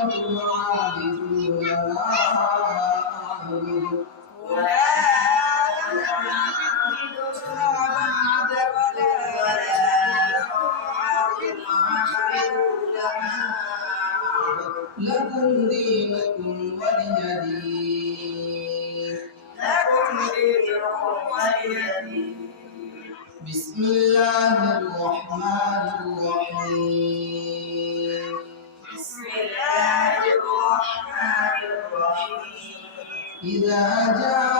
وأنتم عابدون ما أعبد ولا أنا عابد ما عبدتم ولا لكم دينكم ولي دين. بسم الله الرحمن الرحيم. إذا جاء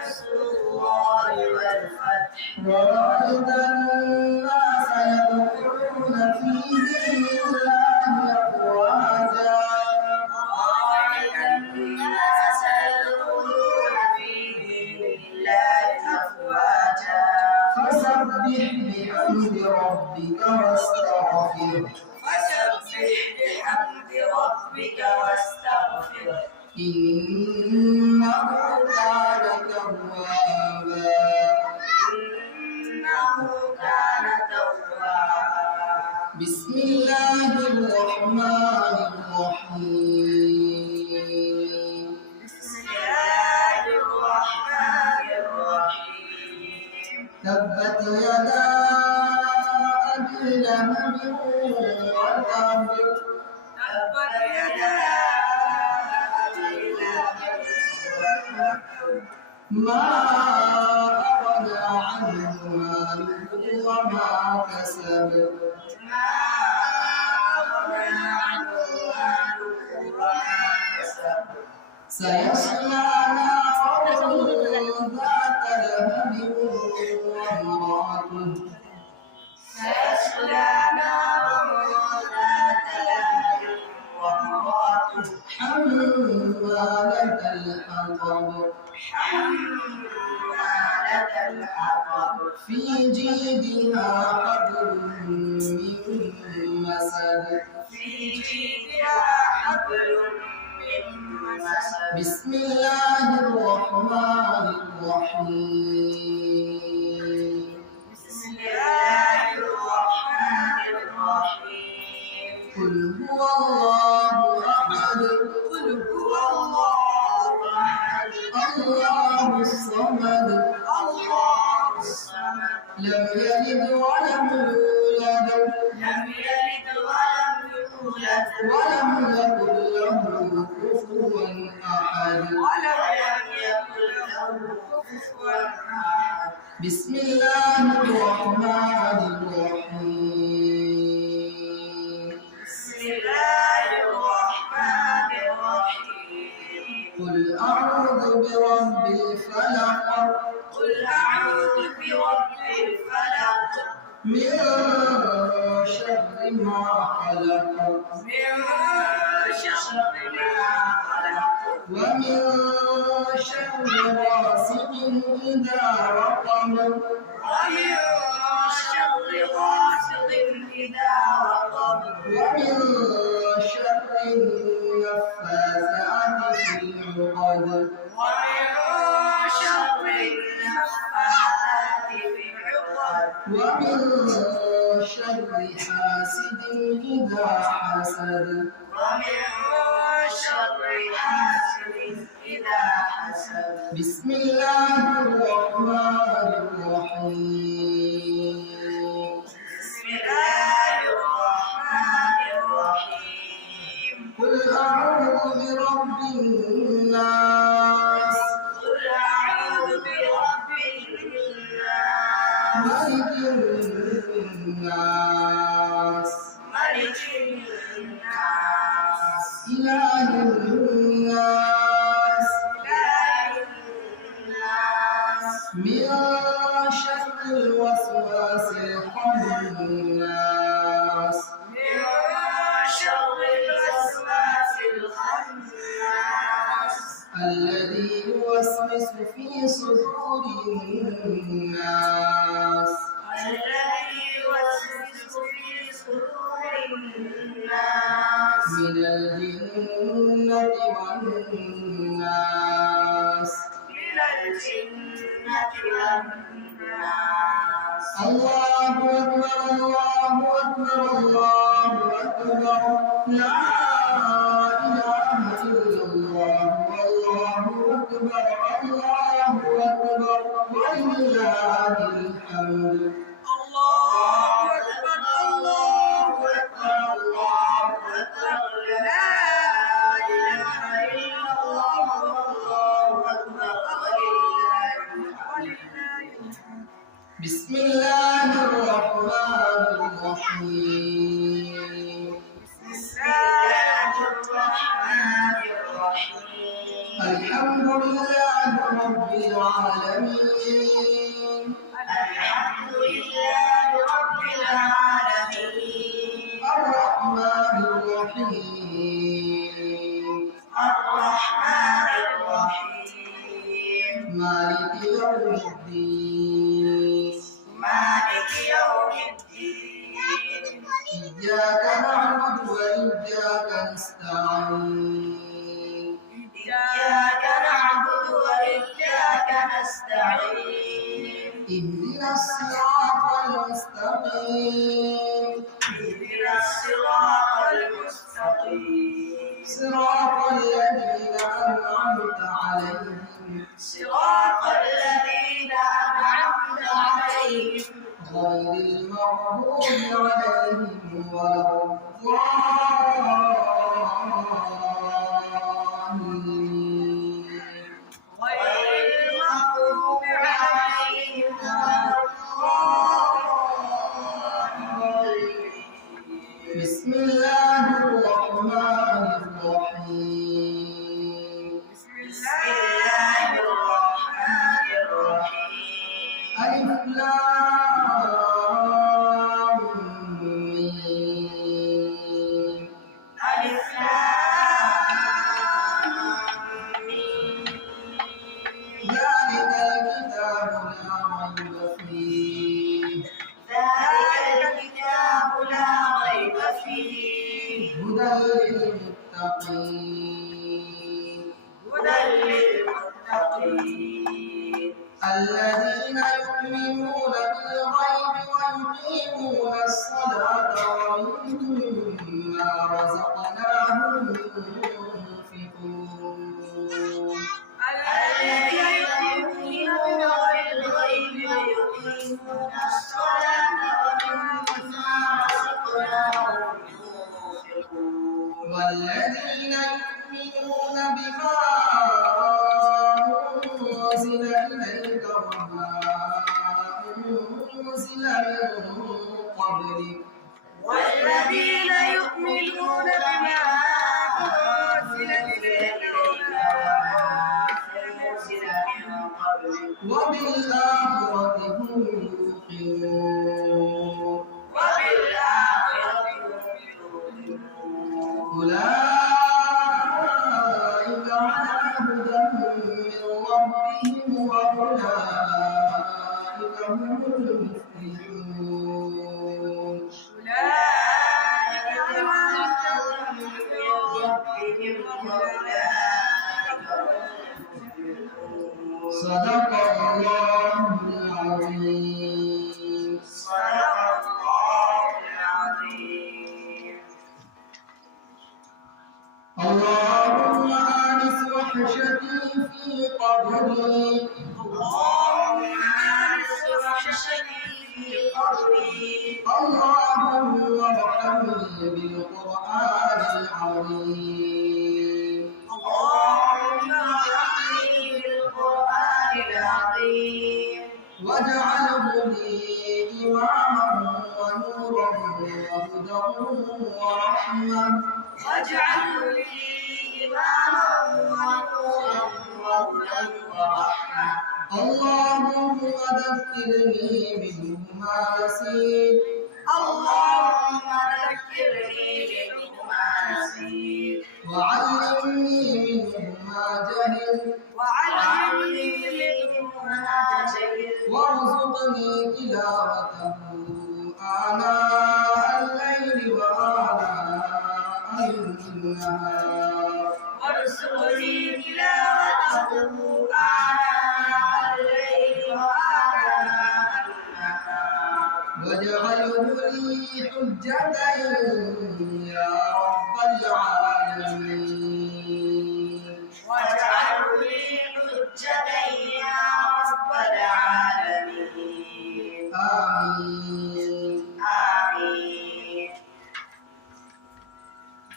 نصر الله والفتح ورأيت الناس يدخلون في دين الله أفواجا فسبح بحمد ربك واستغفره إنه كان توابا. بسم الله الرحمن الرحيم. تبت يدا أبي لهب وتب ما أغنى عنه ماله وما كسب سيصلى نارا ذات لهب وامرأته حمالة الحطب في جيدها حبل من مسد. بسم الله الرحمن الرحيم. قل هو الله أحد الله الصمد لم يلد ولم يولد ولم يكن له كفوا أحد. بسم الله الرحمن الرحيم. قل أعوذ برب الفلق من شر ما خلق ومن شر غاسق إذا وقب ومن شر النفاثات في العقد ومن شر حاسد إذا حسد. بسم الله الرحمن الرحيم. قل أعوذ برب الناس ملك الناس إله الناس من شر الوسواس الخناس الذي يوسوس في صدور الناس من الجنة والناس. الله أكبر الله أكبر الله أكبر لا إله إلا الله والله أكبر الله أكبر ولله الحمد الله أكبر الله أكبر الله أكبر لا إله إلا الله والله أكبر ولله الحمد. بسم الله الرحمن الرحيم بسم الله الرحمن الرحيم الحمد لله رب العالمين الحمد لله رب العالمين الرحمن الرحيم الرحمن الرحيم مالك يوم الدين مالك يوم الدين إياك نعبد وإياك نستعين إياك نعبد وإياك نستعين اهدنا الصراط المستقيم اهدنا الصراط المستقيم صراط الذين أنعمت عليهم صراط الذين أنعمت عليهم غير المغضوب عليهم ولا الضالين غير المغضوب عليهم ولا الضالين. بسم الله الرحمن الرحيم بسم الله الرحمن الرحيم ألف لام ميم ألف لام ميم ذلك الكتاب لا ريب فيه ذلك الكتاب لا ريب فيه هدى للمتقين هدى للمتقين الذين يؤمنون بالغيب ويقيمون الصلاة ومما رزقناهم ينفقون الذين يؤمنون بالغيب ويقيمون الصلاة ومما رزقناهم ينفقون والذين يؤمنون بما أنزل إليك وما أنزل من قبلك والذين يؤمنون بما أنزل إليك وما أنزل من قبلك وبالآخرة هم يوقنون وبالآخرة هم يوقنون أولئك على هدى من ربهم وأولئك هم المفلحون أولئك على هدى من ربهم وأولئك هم المفلحون. صدق الله العظيم صدق الله العظيم. اللهم آنس وحشتي في قبري اللهم أنس وحشتي في قبري. اللهم ارحمني بالقرآن العظيم اللهم ارحمني بالقرآن العظيم واجعله لي إماما ونورا وهدى ورحمة واجعله لي إماما ونورا وهدى ورحمة. اللهم ذكرني منه ما نسيت اللهم ذكرني منه ما نسيت وعلمني منه ما جهلت وعلمني منه ما جهلت وارزقني تلاوته آناء الليل وآناء النهار وارزقني تلاوته آناء الليل وآناء النهار واجعله لي حجة يا رب العالمين واجعله لي حجة يا رب العالمين آمين